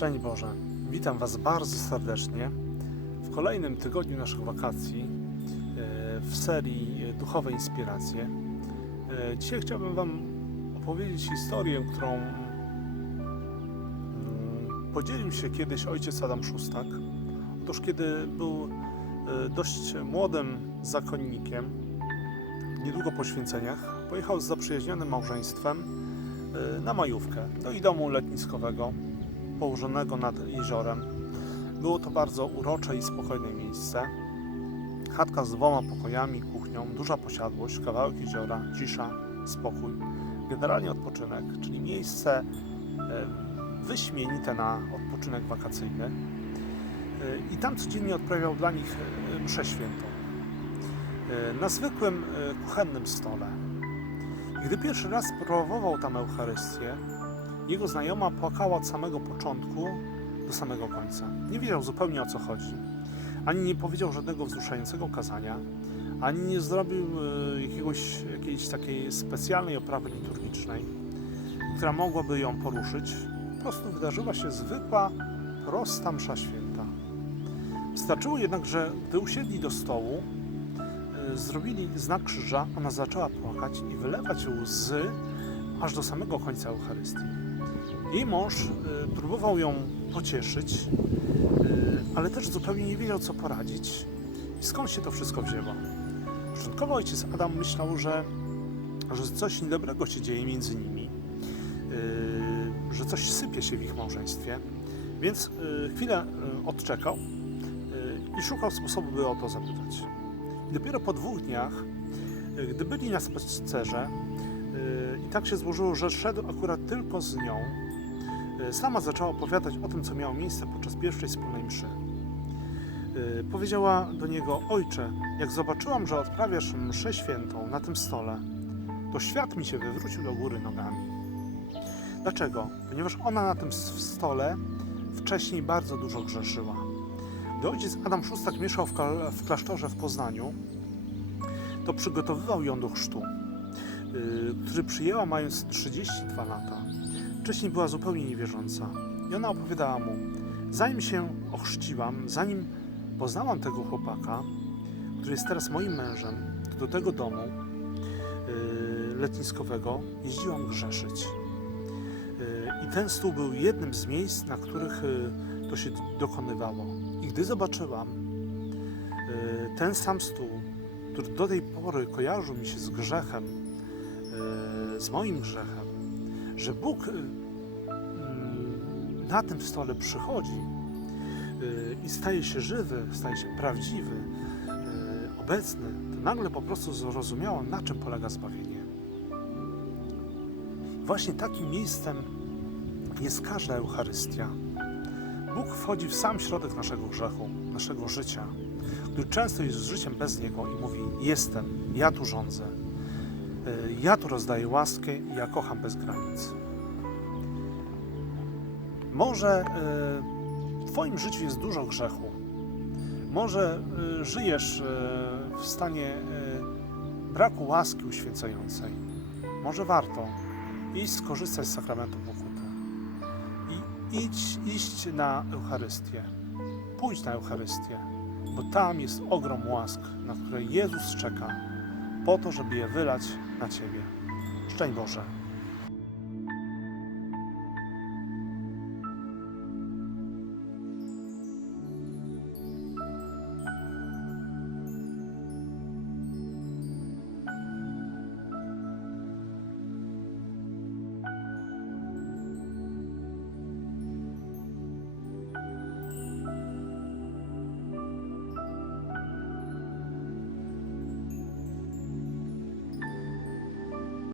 Szczęść Boże, witam Was bardzo serdecznie w kolejnym tygodniu naszych wakacji e, w serii Duchowe Inspiracje. E, Dzisiaj chciałbym Wam opowiedzieć historię, którą mm, podzielił się kiedyś ojciec Adam Szustak. Otóż kiedy był e, dość młodym zakonnikiem, niedługo po święceniach, pojechał z zaprzyjaźnionym małżeństwem na majówkę do domu letniskowego położonego nad jeziorem. Było to bardzo urocze i spokojne miejsce. Chatka z dwoma pokojami, kuchnią, duża posiadłość, kawałek jeziora, cisza, spokój. Generalnie odpoczynek, czyli miejsce e, wyśmienite na odpoczynek wakacyjny. E, I tam codziennie odprawiał dla nich e, mszę świętą. Na zwykłym kuchennym stole. Gdy pierwszy raz spróbował tam Eucharystię, jego znajoma płakała od samego początku do samego końca. Nie wiedział zupełnie o co chodzi. Ani nie powiedział żadnego wzruszającego kazania, ani nie zrobił e, jakiegoś, jakiejś takiej specjalnej oprawy liturgicznej, która mogłaby ją poruszyć. Po prostu wydarzyła się zwykła, prosta msza święta. Wystarczyło jednak, że gdy usiedli do stołu, e, zrobili znak krzyża, ona zaczęła płakać i wylewać łzy aż do samego końca Eucharystii. Jej mąż y, próbował ją pocieszyć, y, ale też zupełnie nie wiedział, co poradzić i skąd się to wszystko wzięło. Początkowo ojciec Adam myślał, że, że coś niedobrego się dzieje między nimi, y, że coś sypie się w ich małżeństwie, więc chwilę odczekał i szukał sposobu, by o to zapytać. I dopiero po dwóch dniach, gdy byli na spacerze, i tak się złożyło, że szedł akurat tylko z nią, sama zaczęła opowiadać o tym, co miało miejsce podczas pierwszej wspólnej mszy. Y, Powiedziała do niego, ojcze, jak zobaczyłam, że odprawiasz mszę świętą na tym stole, to świat mi się wywrócił do góry nogami. Dlaczego? Ponieważ ona na tym stole wcześniej bardzo dużo grzeszyła. Gdy ojciec Adam Szustak mieszkał w, klasztorze w Poznaniu, to przygotowywał ją do chrztu, y, który przyjęła mając 32 lata. Wcześniej była zupełnie niewierząca. I ona opowiadała mu, zanim się ochrzciłam, zanim poznałam tego chłopaka, który jest teraz moim mężem, to do tego domu y, letniskowego jeździłam grzeszyć. Y, I ten stół był jednym z miejsc, na których y, to się dokonywało. I gdy zobaczyłam y, ten sam stół, który do tej pory kojarzył mi się z grzechem, z moim grzechem, że Bóg y, mm, na tym stole przychodzi y, i staje się żywy, staje się prawdziwy, y, obecny, to nagle po prostu zrozumiałam, na czym polega zbawienie. Właśnie takim miejscem jest każda Eucharystia. Bóg wchodzi w sam środek naszego grzechu, naszego życia, który często jest życiem bez Niego i mówi: Jestem, ja tu rządzę, y, ja tu rozdaję łaskę ja kocham bez granic. Może y, w Twoim życiu jest dużo grzechu. Może y, żyjesz w stanie braku łaski uświęcającej. Może warto iść skorzystać z sakramentu pokuty i idź, iść na Eucharystię. Pójdź na Eucharystię, bo tam jest ogrom łask, na które Jezus czeka, po to, żeby je wylać na Ciebie. Szczęść Boże.